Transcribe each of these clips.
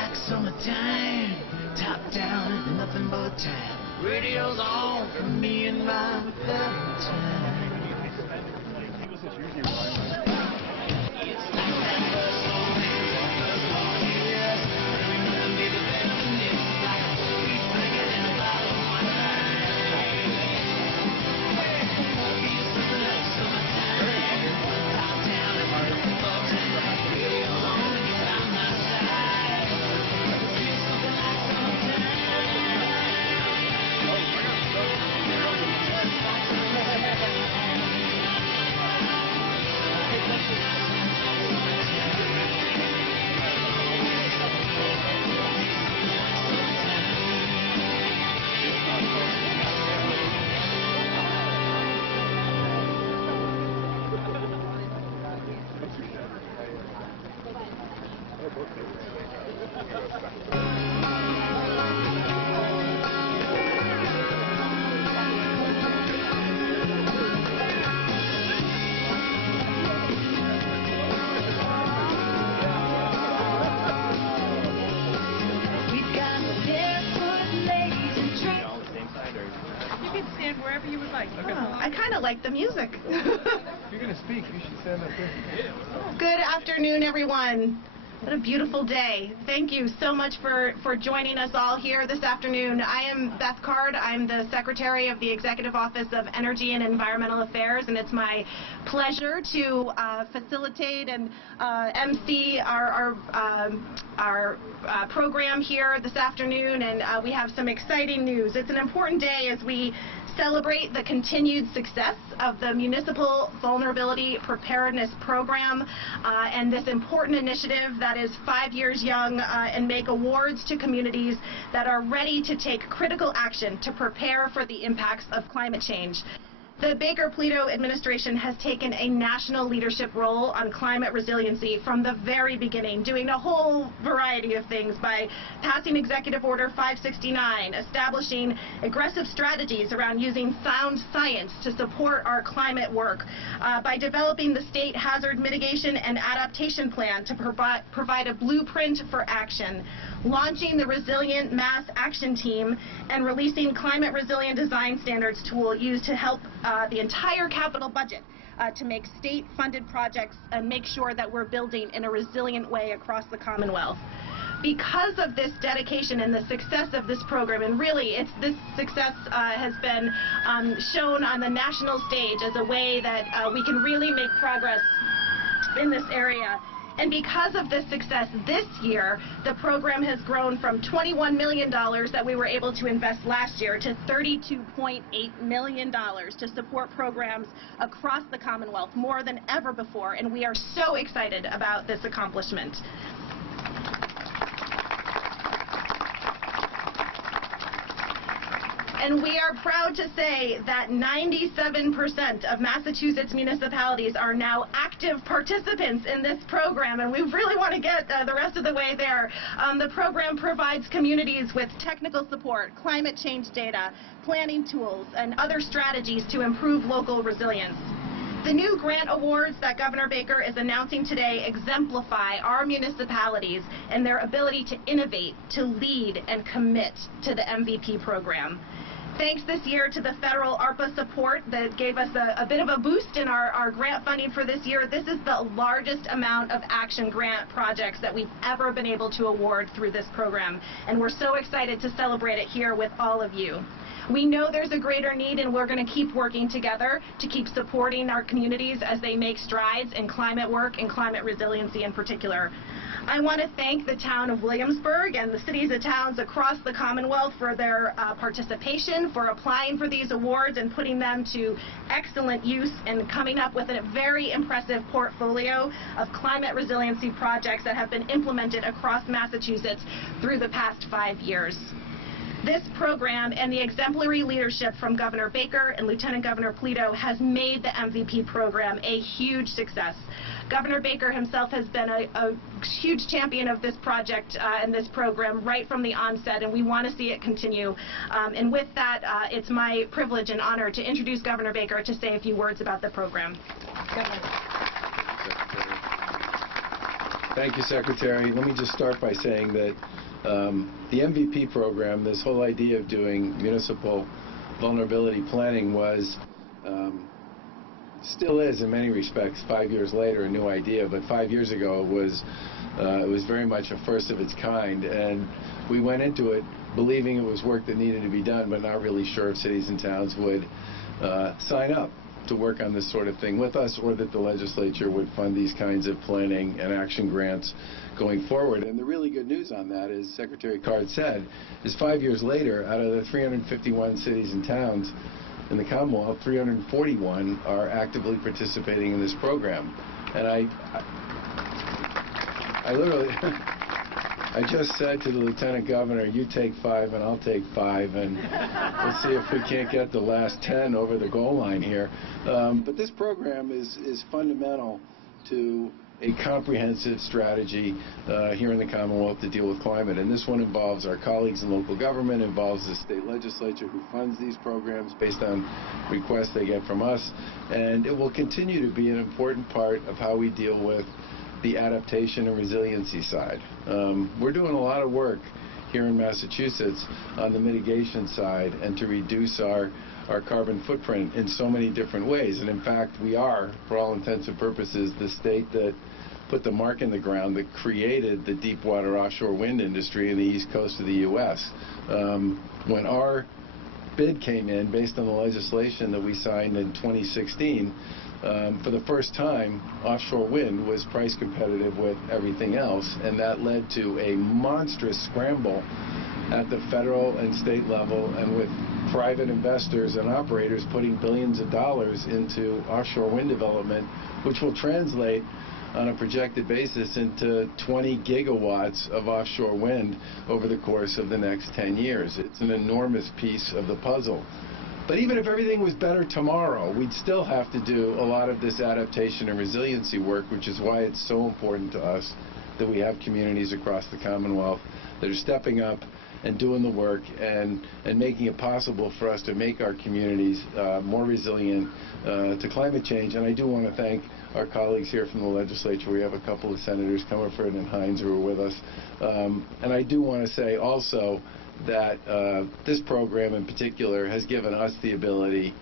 like summertime, top down and nothing but time. Radio's on for me and my Valentine. Wherever you would like. Okay. Oh, I kind of like the music. If you're going to speak, you should stand up there. Good afternoon, everyone. What a beautiful day. Thank you so much for joining us all here this afternoon. I am Beth Card. I'm the Secretary of the Executive Office of Energy and Environmental Affairs, and it's my pleasure to facilitate and MC our program here this afternoon, and we have some exciting news. It's an important day as we celebrate the continued success of the Municipal Vulnerability Preparedness Program and this important initiative that is 5 years young and make awards to communities that are ready to take critical action to prepare for the impacts of climate change. The Baker-Polito administration has taken a national leadership role on climate resiliency from the very beginning, doing a whole variety of things by passing Executive Order 569, establishing aggressive strategies around using sound science to support our climate work, by developing the State Hazard Mitigation and Adaptation Plan to provide a blueprint for action, launching the Resilient Mass Action Team, and releasing Climate Resilient Design Standards tool used to help the entire capital budget to make state-funded projects and make sure that we're building in a resilient way across the Commonwealth. Because of this dedication and the success of this program, and really this success has been shown on the national stage as a way that we can really make progress in this area. And because of this success this year, the program has grown from $21 million that we were able to invest last year to $32.8 million to support programs across the Commonwealth, more than ever before, and we are so excited about this accomplishment. And we are proud to say that 97% of Massachusetts municipalities are now active participants in this program, and we really want to get the rest of the way there. The program provides communities with technical support, climate change data, planning tools, and other strategies to improve local resilience. The new grant awards that Governor Baker is announcing today exemplify our municipalities and their ability to innovate, to lead, and commit to the MVP program. Thanks this year to the federal ARPA support that gave us a bit of a boost in our grant funding for this year. This is the largest amount of action grant projects that we've ever been able to award through this program, and we're so excited to celebrate it here with all of you. We know there's a greater need, and we're going to keep working together to keep supporting our communities as they make strides in climate work and climate resiliency in particular. I want to thank the town of Williamsburg and the cities and towns across the Commonwealth for their participation, for applying for these awards and putting them to excellent use and coming up with a very impressive portfolio of climate resiliency projects that have been implemented across Massachusetts through the past 5 years. This program and the exemplary leadership from Governor Baker and Lieutenant Governor Polito has made the MVP program a huge success. Governor Baker himself has been a huge champion of this project and this program right from the onset, and we want to see it continue. And with that, it's my privilege and honor to introduce Governor Baker to say a few words about the program. Governor. Thank you, Secretary. Let me just start by saying that the MVP program, this whole idea of doing municipal vulnerability planning was, still is in many respects, 5 years later, a new idea, but 5 years ago it was very much a first of its kind, and we went into it believing it was work that needed to be done, but not really sure if cities and towns would sign up to work on this sort of thing with us, or that the legislature would fund these kinds of planning and action grants going forward. And the really good news on that, as Secretary Card said, is 5 years later, out of the 351 cities and towns in the Commonwealth, 341 are actively participating in this program. And I literally, I just said to the Lieutenant Governor, you take 5 and I'll take 5, and we'll see if we can't get the last 10 over the goal line here. But this program is fundamental to a comprehensive strategy here in the Commonwealth to deal with climate. And this one involves our colleagues in local government, involves the state legislature who funds these programs based on requests they get from us. And it will continue to be an important part of how we deal with the adaptation and resiliency side. We're doing a lot of work here in Massachusetts on the mitigation side and to reduce our carbon footprint in so many different ways. And in fact, we are, for all intents and purposes, the state that put the mark in the ground that created the deep water offshore wind industry in the east coast of the U.S. When our bid came in based on the legislation that we signed in 2016, for the first time, offshore wind was price competitive with everything else, and that led to a monstrous scramble at the federal and state level, and with private investors and operators putting billions of dollars into offshore wind development, which will translate on a projected basis into 20 gigawatts of offshore wind over the course of the next 10 years. It's an enormous piece of the puzzle. But even if everything was better tomorrow, we'd still have to do a lot of this adaptation and resiliency work, which is why it's so important to us that we have communities across the Commonwealth that are stepping up and doing the work and making it possible for us to make our communities more resilient to climate change. And I do want to thank our colleagues here from the legislature. We have a couple of senators, Comerford and Hines, who are with us. And I do want to say also that this program in particular has given us the ability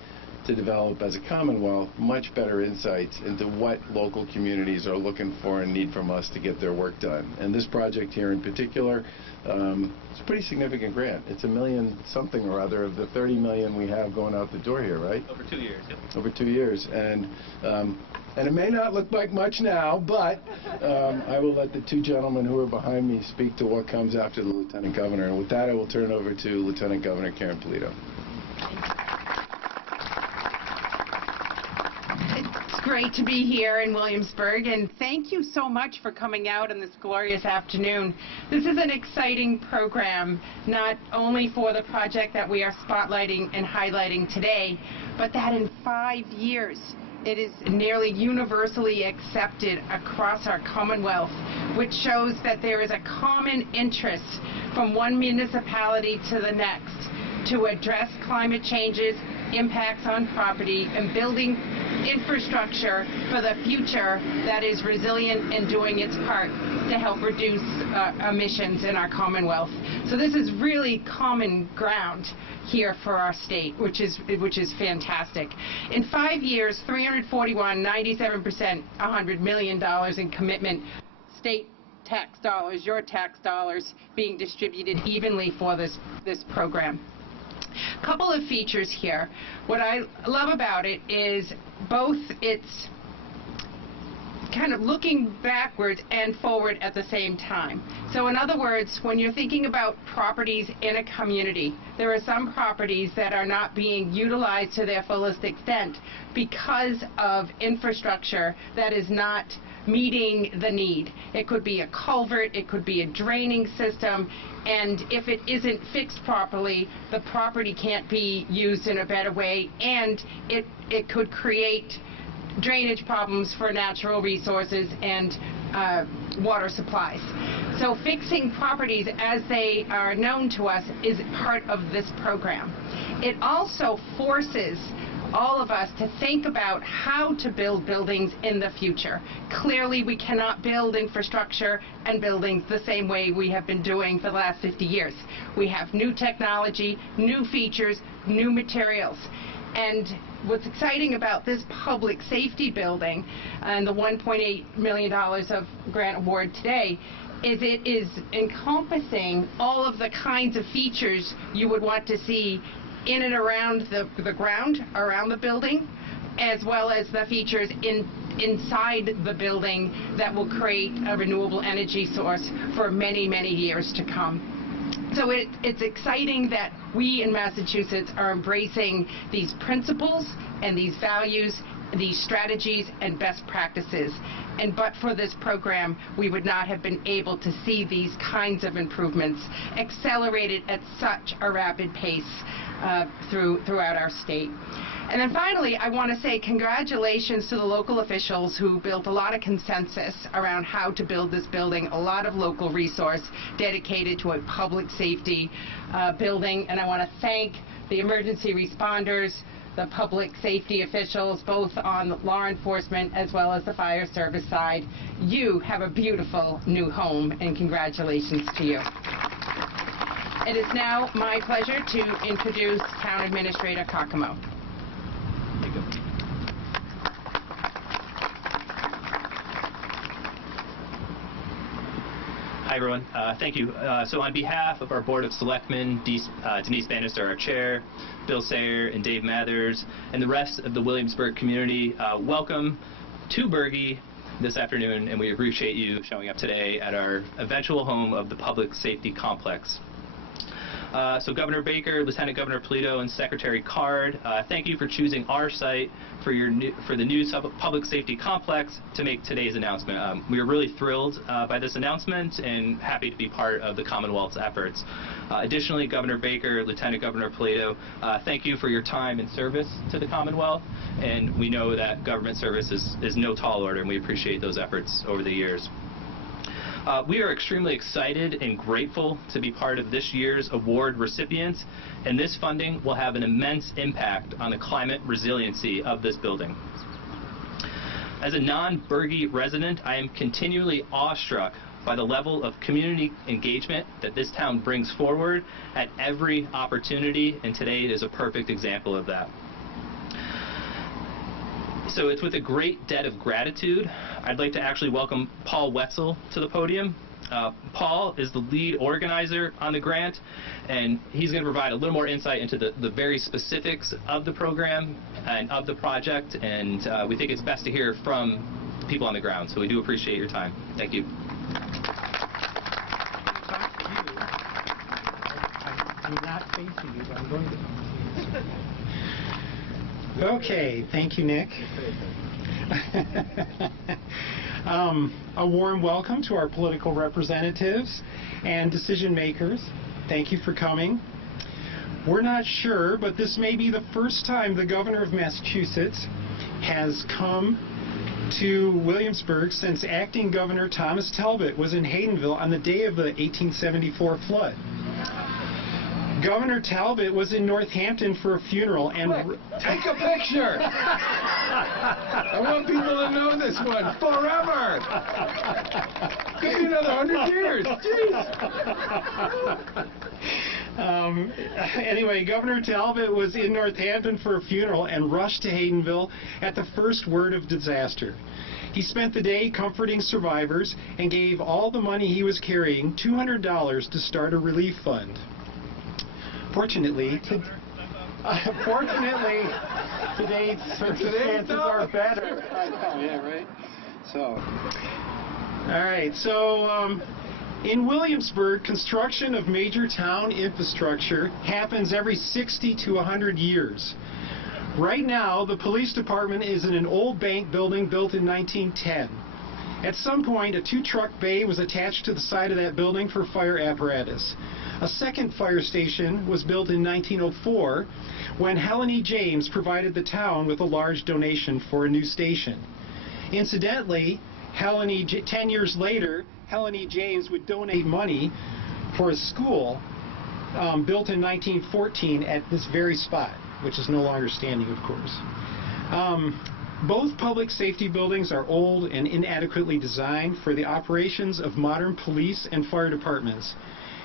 to develop as a Commonwealth much better insights into what local communities are looking for and need from us to get their work done. And this project here in particular, it's a pretty significant grant. It's $1 million something or other of the $30 million we have going out the door here, right? Over 2 years, yep. Over 2 years. And it may not look like much now, but I will let the two gentlemen who are behind me speak to what comes after the Lieutenant Governor. And with that, I will turn it over to Lieutenant Governor Karen Polito. It's great to be here in Williamsburg, and thank you so much for coming out on this glorious afternoon. This is an exciting program, not only for the project that we are spotlighting and highlighting today, but that in 5 years, it is nearly universally accepted across our Commonwealth, which shows that there is a common interest from one municipality to the next to address climate changes, impacts on property, and building infrastructure for the future that is resilient and doing its part to help reduce emissions in our Commonwealth. So this is really common ground here for our state, which is fantastic. In 5 years, 341, 97%, $100 million in commitment, state tax dollars, your tax dollars, being distributed evenly for this program. Couple of features here. What I love about it is both it's kind of looking backwards and forward at the same time. So in other words, when you're thinking about properties in a community, there are some properties that are not being utilized to their fullest extent because of infrastructure that is not meeting the need. It could be a culvert, it could be a draining system, and if it isn't fixed properly, the property can't be used in a better way, and it could create drainage problems for natural resources and water supplies. So fixing properties as they are known to us is part of this program. It also forces all of us to think about how to build buildings in the future. Clearly, we cannot build infrastructure and buildings the same way we have been doing for the last 50 years. We have new technology, new features, new materials. And what's exciting about this public safety building and the $1.8 million of grant award today is it is encompassing all of the kinds of features you would want to see in and around the ground, around the building, as well as the features inside the building that will create a renewable energy source for many, many years to come. So it's exciting that we in Massachusetts are embracing these principles and these values, these strategies and best practices. And but for this program, we would not have been able to see these kinds of improvements accelerated at such a rapid pace throughout our state. And then finally, I want to say congratulations to the local officials who built a lot of consensus around how to build this building, a lot of local resource dedicated to a public safety building. And I want to thank the emergency responders, the public safety officials, both on the law enforcement as well as the fire service side. You have a beautiful new home, and congratulations to you. It is now my pleasure to introduce Town Administrator Kakamo. Hi, everyone. Thank you. So on behalf of our Board of Selectmen, Denise Bannister, our Chair, Bill Sayer, and Dave Mathers, and the rest of the Williamsburg community, welcome to Bergie this afternoon, and we appreciate you showing up today at our eventual home of the Public Safety Complex. So Governor Baker, Lieutenant Governor Polito, and Secretary Card, thank you for choosing our site for the new public safety complex to make today's announcement. We are really thrilled by this announcement and happy to be part of the Commonwealth's efforts. Additionally, Governor Baker, Lieutenant Governor Polito, thank you for your time and service to the Commonwealth, and we know that government service is no tall order, and we appreciate those efforts over the years. We are extremely excited and grateful to be part of this year's award recipients, and this funding will have an immense impact on the climate resiliency of this building. As a non-Bergie resident, I am continually awestruck by the level of community engagement that this town brings forward at every opportunity, and today is a perfect example of that. So it's with a great debt of gratitude, I'd like to actually welcome Paul Wetzel to the podium. Paul is the lead organizer on the grant, and he's going to provide a little more insight into the very specifics of the program and of the project, and we think it's best to hear from the people on the ground, so we do appreciate your time. Thank you. I'm not facing you, but I'm going to. Okay, thank you, Nick. A warm welcome to our political representatives and decision makers. Thank you for coming. We're not sure, but this may be the first time the governor of Massachusetts has come to Williamsburg since acting Governor Thomas Talbot was in Haydenville on the day of the 1874 flood. Governor Talbot was in Northampton for a funeral and... Take a picture! I want people to know this one forever! Could be another 100 years! Jeez! Anyway, Governor Talbot was in Northampton for a funeral and rushed to Haydenville at the first word of disaster. He spent the day comforting survivors and gave all the money he was carrying, $200, to start a relief fund. Fortunately, today's circumstances are better. I know, yeah, right? So, all right. So, in Williamsburg, construction of major town infrastructure happens every 60 to 100 years. Right now, the police department is in an old bank building built in 1910. At some point, a two-truck bay was attached to the side of that building for fire apparatus. A second fire station was built in 1904 when Helen E. James provided the town with a large donation for a new station. Incidentally, 10 years later, Helen E. James would donate money for a school built in 1914 at this very spot. which is no longer standing, of course. Both public safety buildings are old and inadequately designed for the operations of modern police and fire departments.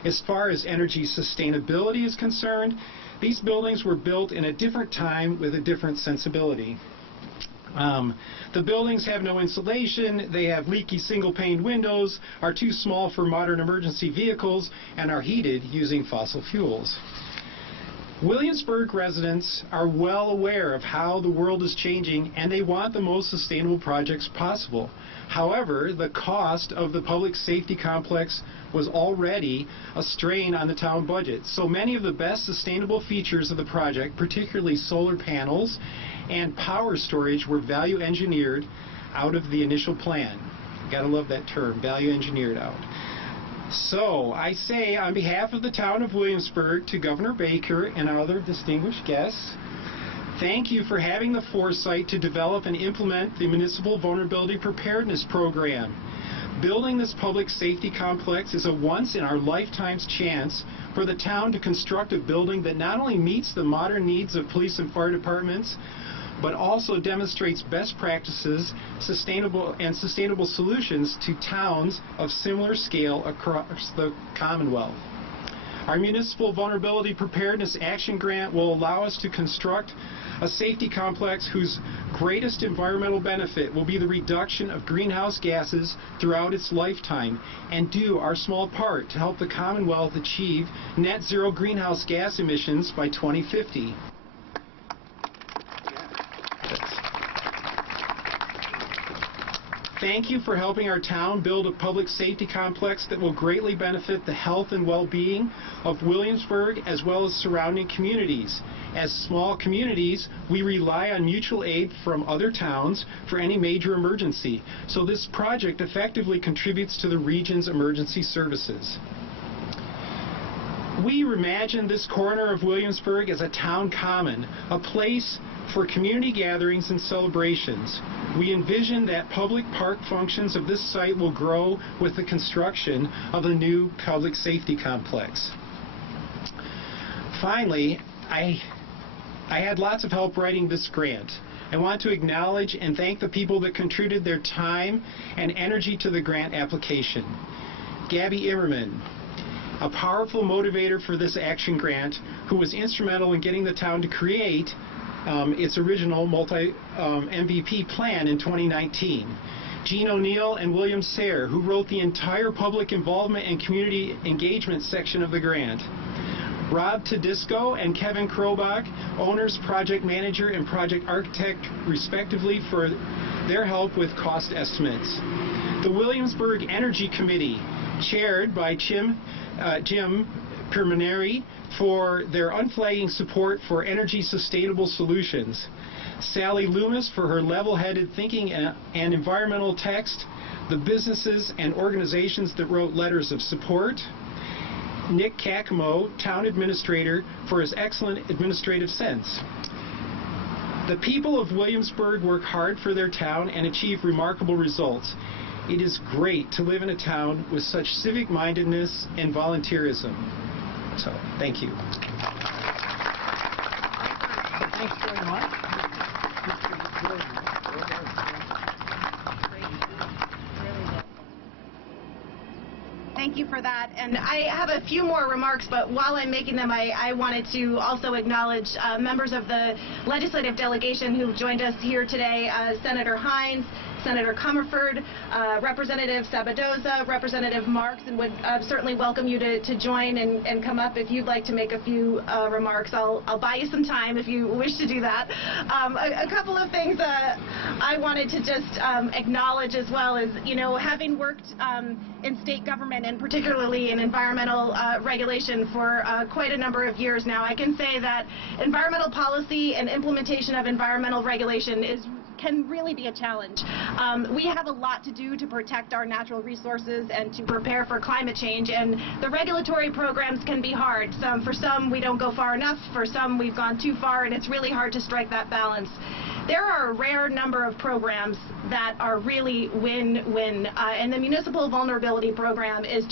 As far as energy sustainability is concerned, these buildings were built in a different time with a different sensibility. The buildings have no insulation, they have leaky single-pane windows, are too small for modern emergency vehicles, and are heated using fossil fuels. Williamsburg residents are well aware of how the world is changing, and they want the most sustainable projects possible. However, the cost of the public safety complex was already a strain on the town budget. So many of the best sustainable features of the project, particularly solar panels and power storage, were value engineered out of the initial plan. Gotta love that term, value engineered out. So I say on behalf of the town of Williamsburg to Governor Baker and our other distinguished guests, thank you for having the foresight to develop and implement the Municipal Vulnerability Preparedness Program. Building this public safety complex is a once-in-our-lifetimes chance for the town to construct a building that not only meets the modern needs of police and fire departments, but also demonstrates best practices, sustainable solutions to towns of similar scale across the Commonwealth. Our Municipal Vulnerability Preparedness Action Grant will allow us to construct a safety complex whose greatest environmental benefit will be the reduction of greenhouse gases throughout its lifetime, and do our small part to help the Commonwealth achieve net zero greenhouse gas emissions by 2050. Thank you for helping our town build a public safety complex that will greatly benefit the health and well-being of Williamsburg as well as surrounding communities. As small communities, we rely on mutual aid from other towns for any major emergency, so this project effectively contributes to the region's emergency services. We imagine this corner of Williamsburg as a town common, a place for community gatherings and celebrations. We envision that public park functions of this site will grow with the construction of the new public safety complex. Finally, I had lots of help writing this grant. I want to acknowledge and thank the people that contributed their time and energy to the grant application. Gabby Immerman, a powerful motivator for this action grant, who was instrumental in getting the town to create its original MVP plan in 2019. Jean O'Neill and William Sayre, who wrote the entire public involvement and community engagement section of the grant. Rob Tedisco and Kevin Krobach, owners, project manager, and project architect, respectively, for their help with cost estimates. The Williamsburg Energy Committee, chaired by Jim Permaneri, for their unflagging support for energy sustainable solutions. Sally Loomis for her level-headed thinking and environmental text, the businesses and organizations that wrote letters of support. Nick Kakamo, town administrator, for his excellent administrative sense. The people of Williamsburg work hard for their town and achieve remarkable results. It is great to live in a town with such civic-mindedness and volunteerism. So, thank you. Thanks very much. Thank you for that. And I have a few more remarks, but while I'm making them, I wanted to also acknowledge members of the legislative delegation who joined us here today, Senator Hines, Senator Comerford, Representative Sabadoza, Representative Marks, and would certainly welcome you to join and come up if you'd like to make a few remarks. I'll buy you some time if you wish to do that. A couple of things I wanted to just acknowledge as well is, you know, having worked in state government and particularly in environmental regulation for quite a number of years now, I can say that environmental policy and implementation of environmental regulation can really be a challenge. We have a lot to do to protect our natural resources and to prepare for climate change, and the regulatory programs can be hard. For some, we don't go far enough. For some, we've gone too far, and it's really hard to strike that balance. there are a rare number of programs that are really win-win, and the Municipal Vulnerability Program is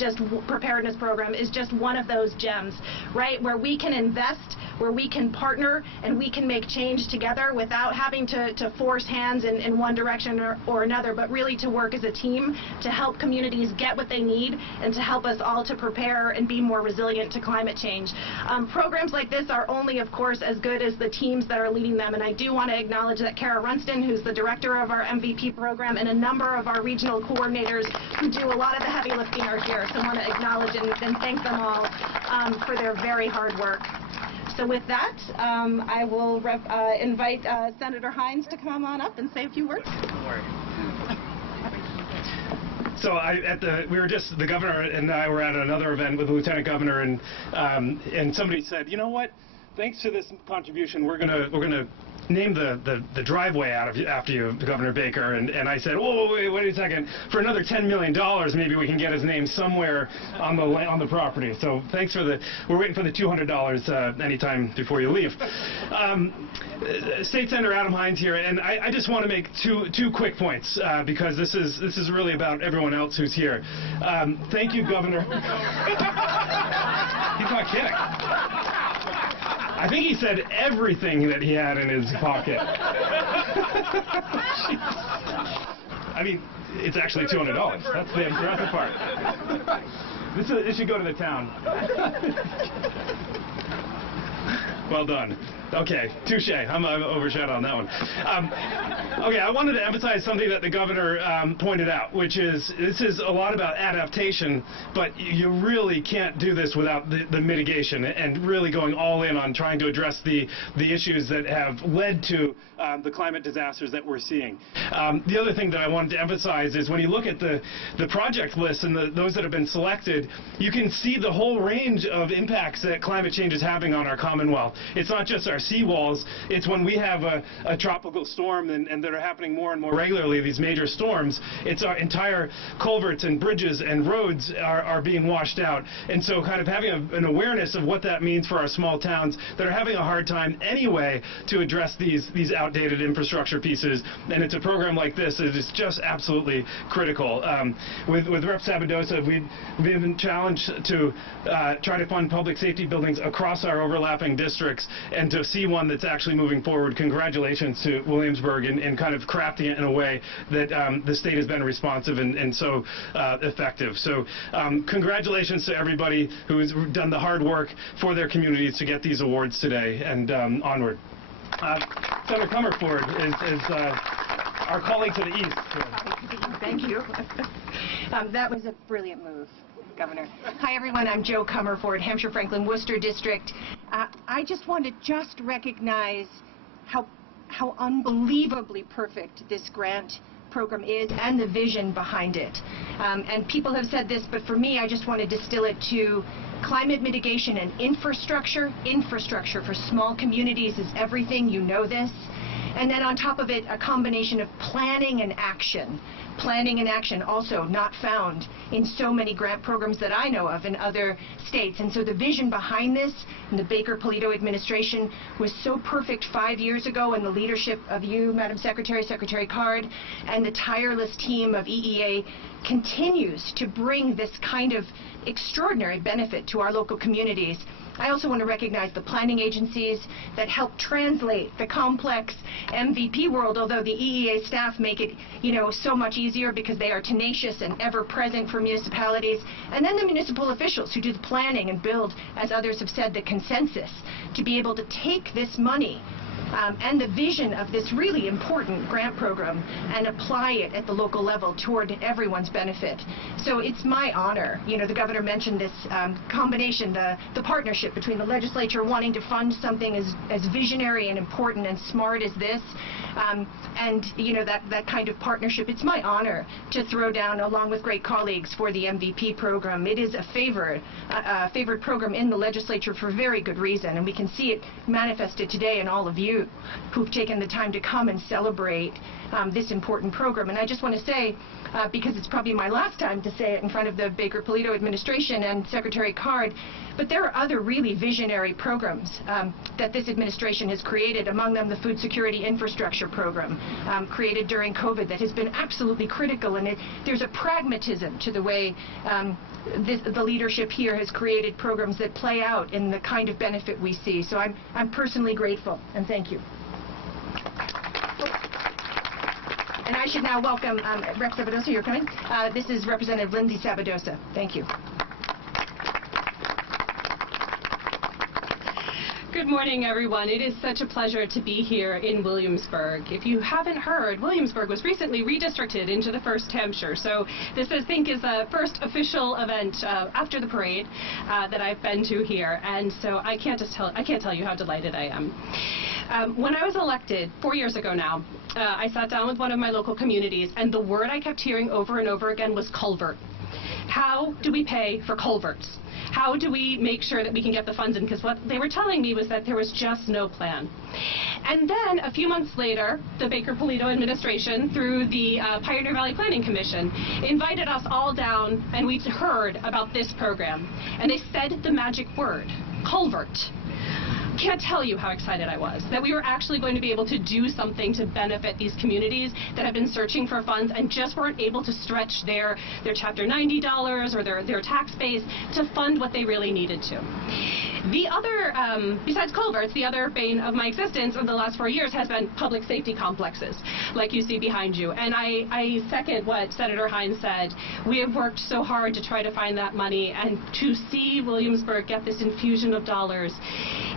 Preparedness Program is just one of those gems, right, where we can invest, where we can partner, and we can make change together without having to force hands in one direction or another, but really to work as a team to help communities get what they need and to help us all to prepare and be more resilient to climate change. Programs like this are only, of course, as good as the teams that are leading them, and I do want to acknowledge that Kara Runston, who's the director of our MVP program, and a number of our regional coordinators who do a lot of the heavy lifting are here, so I want to acknowledge and thank them all for their very hard work. So with that, I will invite Senator Hines to come on up and say a few words. So the governor and I were at another event with the lieutenant governor, and somebody said, you know what? Thanks to this contribution, we're gonna name the driveway after you, Governor Baker. And I said, whoa, wait a second. For another $10 million, maybe we can get his name somewhere on the property. So thanks for we're waiting for the $200 anytime before you leave. State Senator Adam Hines here, and I just want to make two quick points because this is really about everyone else who's here. Thank you, Governor. He's not kidding. I think he said everything that he had in his pocket. I mean, it's actually $200. That's the impressive part. This should go to the town. Well done. Okay, touche. I'm overshadowed on that one. Okay, I wanted to emphasize something that the governor pointed out, which is this is a lot about adaptation, but you really can't do this without the mitigation and really going all in on trying to address the issues that have led to the climate disasters that we're seeing. The other thing that I wanted to emphasize is when you look at the project list and those that have been selected, you can see the whole range of impacts that climate change is having on our Commonwealth. It's not just our seawalls, it's when we have a tropical storm and that are happening more and more regularly, these major storms, it's our entire culverts and bridges and roads are being washed out. And so kind of having an awareness of what that means for our small towns that are having a hard time anyway to address these outdated infrastructure pieces. And it's a program like this that is just absolutely critical. With Rep. Sabadosa, we've been challenged to try to fund public safety buildings across our overlapping districts, and to see one that's actually moving forward. Congratulations to Williamsburg in kind of crafting it in a way that the state has been responsive and so effective. So congratulations to everybody who's done the hard work for their communities to get these awards today, and onward. Senator Comerford is our colleague to the east. Thank you. That was a brilliant move, Governor. Hi, everyone. I'm Jo Comerford, Hampshire Franklin Worcester District. I just want to recognize how unbelievably perfect this grant program is and the vision behind it. And people have said this, but for me, I just want to distill it to climate mitigation and infrastructure. Infrastructure for small communities is everything. You know this. And then on top of it, a combination of planning and action. Planning and action also not found in so many grant programs that I know of in other states. And so the vision behind this and the Baker-Polito administration was so perfect 5 years ago, and the leadership of you, Madam Secretary, Secretary Card, and the tireless team of EEA continues to bring this kind of extraordinary benefit to our local communities. I also want to recognize the planning agencies that help translate the complex MVP world, although the EEA staff make it, so much easier because they are tenacious and ever present for municipalities. And then the municipal officials who do the planning and build, as others have said, the consensus to be able to take this money and the vision of this really important grant program and apply it at the local level toward everyone's benefit. So it's my honor. The governor mentioned this combination, the partnership between the legislature wanting to fund something as visionary and important and smart as this, and that kind of partnership. It's my honor to throw down, along with great colleagues, for the MVP program. It is a favored program in the legislature for very good reason, and we can see it manifested today in all of you. who've taken the time to come and celebrate this important program. And I just want to say, because it's probably my last time to say it in front of the Baker-Polito administration and Secretary Card, but there are other really visionary programs that this administration has created, among them the Food Security Infrastructure Program, created during COVID, that has been absolutely critical. And there's a pragmatism to the way the leadership here has created programs that play out in the kind of benefit we see. So I'm personally grateful, and thank you. And I should now welcome Rep. Sabadosa. You're coming. This is Representative Lindsay Sabadosa. Thank you. Good morning, everyone. It is such a pleasure to be here in Williamsburg. If you haven't heard, Williamsburg was recently redistricted into the 1st Hampshire. So this, I think, is the first official event after the parade that I've been to here. And so I can't tell you how delighted I am. When I was elected 4 years ago now, I sat down with one of my local communities, and the word I kept hearing over and over again was culvert. How do we pay for culverts? How do we make sure that we can get the funds in? Because what they were telling me was that there was just no plan. And then a few months later, the Baker-Polito administration, through the Pioneer Valley Planning Commission, invited us all down, and we heard about this program. And they said the magic word, culvert. Can't tell you how excited I was that we were actually going to be able to do something to benefit these communities that have been searching for funds and just weren't able to stretch their Chapter 90 dollars or their tax base to fund what they really needed to. The other, besides culverts, the other bane of my existence over the last 4 years has been public safety complexes, like you see behind you. And I second what Senator Hines said. We have worked so hard to try to find that money, and to see Williamsburg get this infusion of dollars,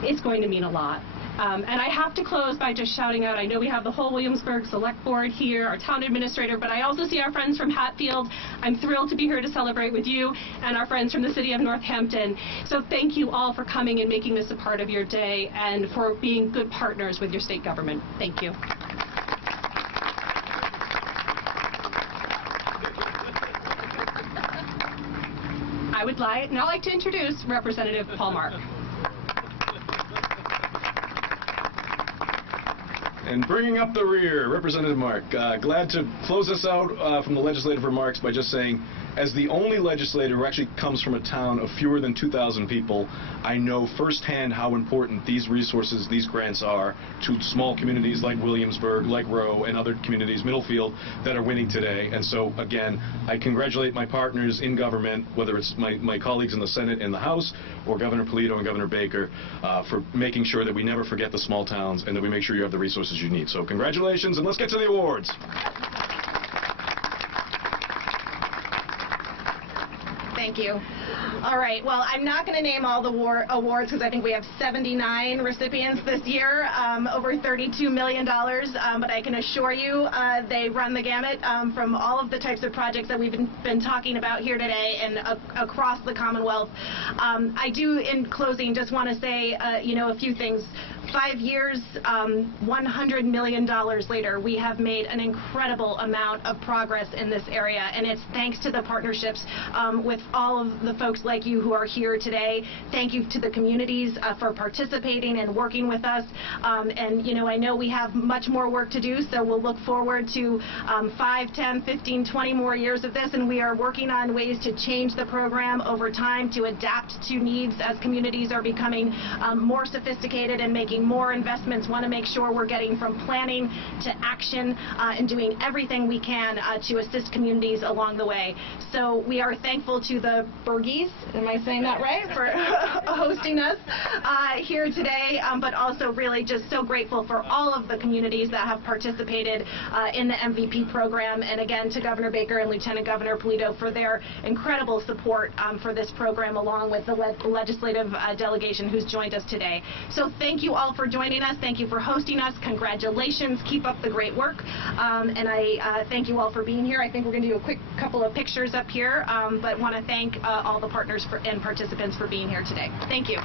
it's going to mean a lot. And I have to close by just shouting out, I know we have the whole Williamsburg Select Board here, our town administrator, but I also see our friends from Hatfield. I'm thrilled to be here to celebrate with you and our friends from the city of Northampton. So thank you all for coming and making this a part of your day and for being good partners with your state government. Thank you. I would now like to introduce Representative Paul Mark. And bringing up the rear, Representative Mark. Glad to close us out from the legislative remarks by just saying, as the only legislator who actually comes from a town of fewer than 2,000 people, I know firsthand how important these resources, these grants are to small communities like Williamsburg, like Rowe, and other communities, Middlefield, that are winning today. And so, again, I congratulate my partners in government, whether it's my colleagues in the Senate and the House, or Governor Polito and Governor Baker, for making sure that we never forget the small towns and that we make sure you have the resources you need. So congratulations, and let's get to the awards. Thank you. All right. Well, I'm not going to name all the awards because I think we have 79 recipients this year, over $32 million. But I can assure you they run the gamut from all of the types of projects that we've been talking about here today and across the Commonwealth. I do, in closing, just want to say, a few things. 5 years, $100 million later, we have made an incredible amount of progress in this area, and it's thanks to the partnerships with all of the folks like you who are here today. Thank you to the communities for participating and working with us. I know we have much more work to do, so we'll look forward to 5, 10, 15, 20 more years of this, and we are working on ways to change the program over time to adapt to needs as communities are becoming more sophisticated and making more investments. Want to make sure we're getting from planning to action and doing everything we can to assist communities along the way. So we are thankful to the Bergies, am I saying that right, for hosting us here today, but also really just so grateful for all of the communities that have participated in the MVP program, and again to Governor Baker and Lieutenant Governor Polito for their incredible support for this program, along with the legislative delegation who's joined us today. So thank you all for joining us. Thank you for hosting us. Congratulations. Keep up the great work. And I thank you all for being here. I think we're going to do a quick couple of pictures up here, but want to thank all the partners and participants for being here today. Thank you.